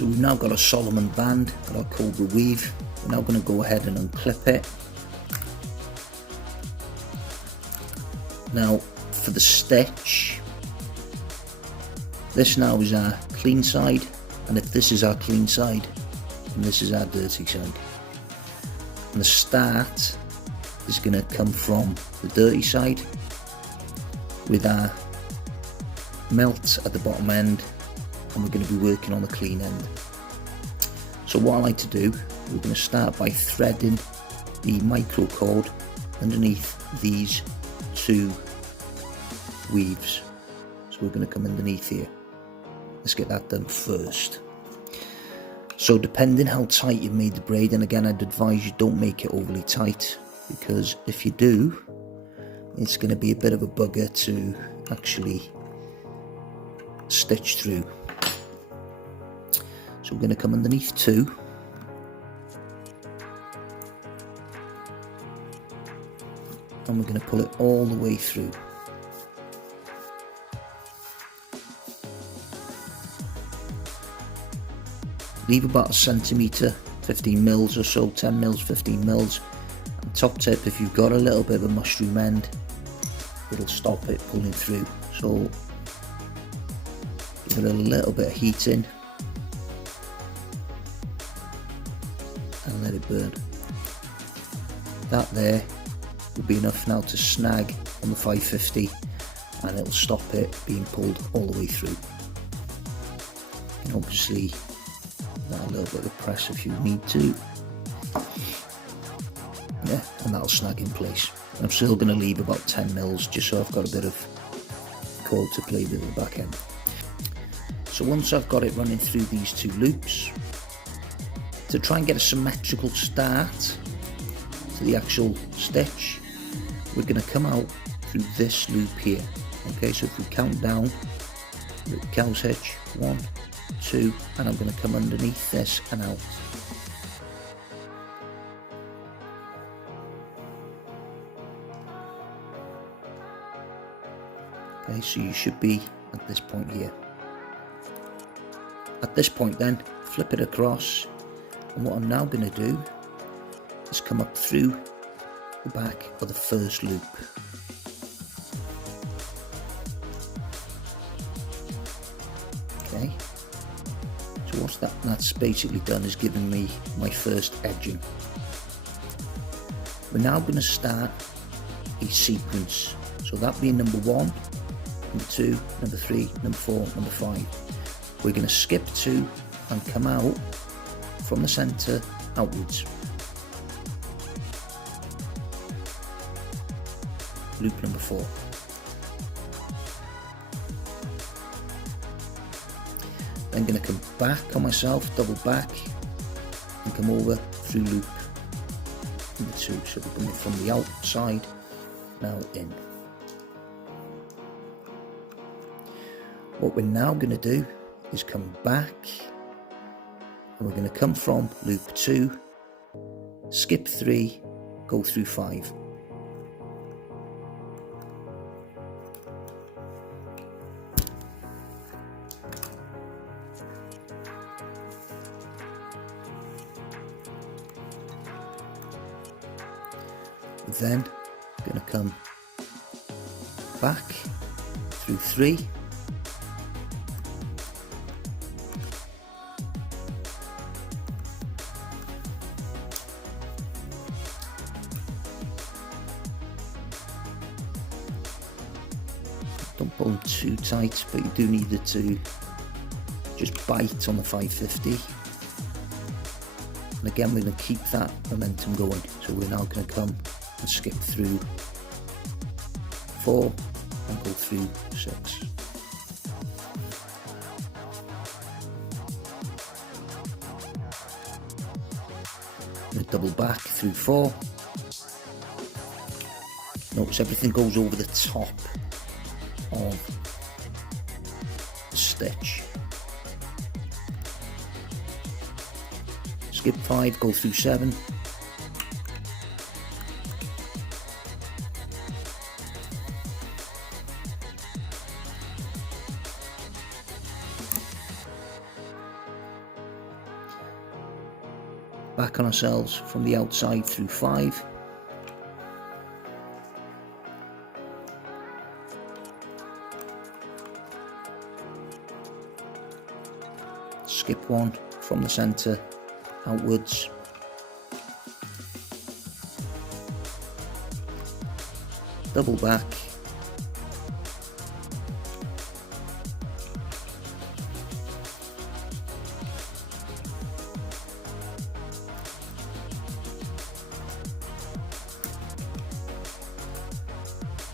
So we've now got a Solomon band with our Cobra weave. We're now going to go ahead and unclip it. Now for the stitch, this now is our clean side, and if this is our clean side, and this is our dirty side. And the start is going to come from the dirty side with our melt at the bottom end, and we're going to be working on the clean end. So what I like to do, we're going to start by threading the micro cord underneath these two weaves. So we're going to come underneath here. Let's get that done first. So depending how tight you've made the braid, and again I'd advise you don't make it overly tight, because if you do, it's going to be a bit of a bugger to actually stitch through. So we're going to come underneath two, and we're going to pull it all the way through. Leave about a centimetre, 15 mils or so, 10 mils, 15 mils. And top tip, if you've got a little bit of a mushroom end, it'll stop it pulling through. So give it a little bit of heat in and let it burn. That there will be enough now to snag on the 550, and it'll stop it being pulled all the way through. And obviously a little bit of press if you need to, yeah, and that'll snag in place. I'm still going to leave about 10 mils just so I've got a bit of cord to play with at the back end. So once I've got it running through these two loops, to try and get a symmetrical start to the actual stitch, we're going to come out through this loop here. Okay, so if we count down, cow's hitch, 1, 2, and I'm going to come underneath this and out. Okay, so you should be at this point here. At this point then, flip it across, and what I'm now going to do is come up through the back of the first loop. Okay. So what's that's basically done is given me my first edging. We're now going to start a sequence. So that being number 1, number 2, number 3, number 4, number 5. We're going to skip 2 and come out from the centre outwards. Loop number 4. Then going to come back on myself, double back, and come over through loop number 2. So we're coming from the outside, now in. What we're now going to do is come back, and we're going to come from loop 2, skip 3, go through 5. Then I'm going to come back through 3, don't pull them too tight, but you do need it to just bite on the 550. And again, we're going to keep that momentum going, so we're now going to come and skip through 4 and go through 6. And double back through 4. Notice everything goes over the top of the stitch. Skip 5, go through 7. back on ourselves from the outside through 5. Skip 1 from the centre outwards. Double back.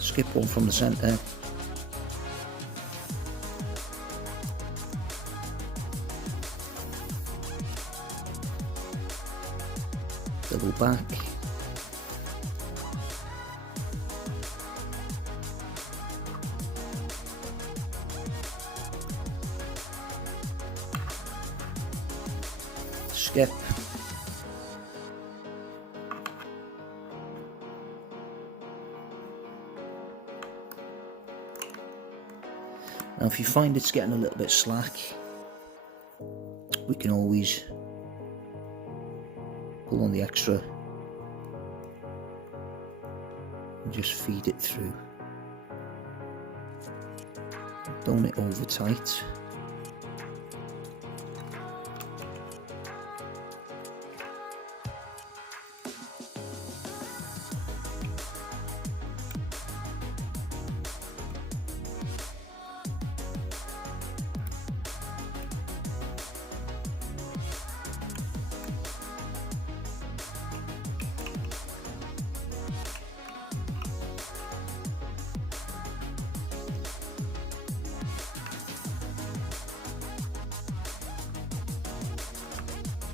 Skip 1 from the centre. Double back. Skip. Now if you find it's getting a little bit slack, we can always pull on the extra and just feed it through. Don't it over tight.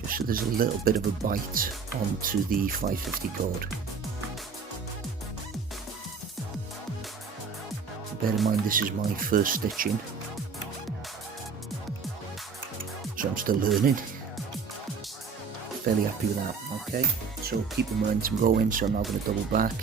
So there's a little bit of a bite onto the 550 cord. Bear in mind this is my first stitching, so I'm still learning. Fairly happy with that. Okay, so keep the momentum going, so I'm now going to double back.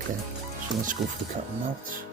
Okay, so let's go for the cut and melt.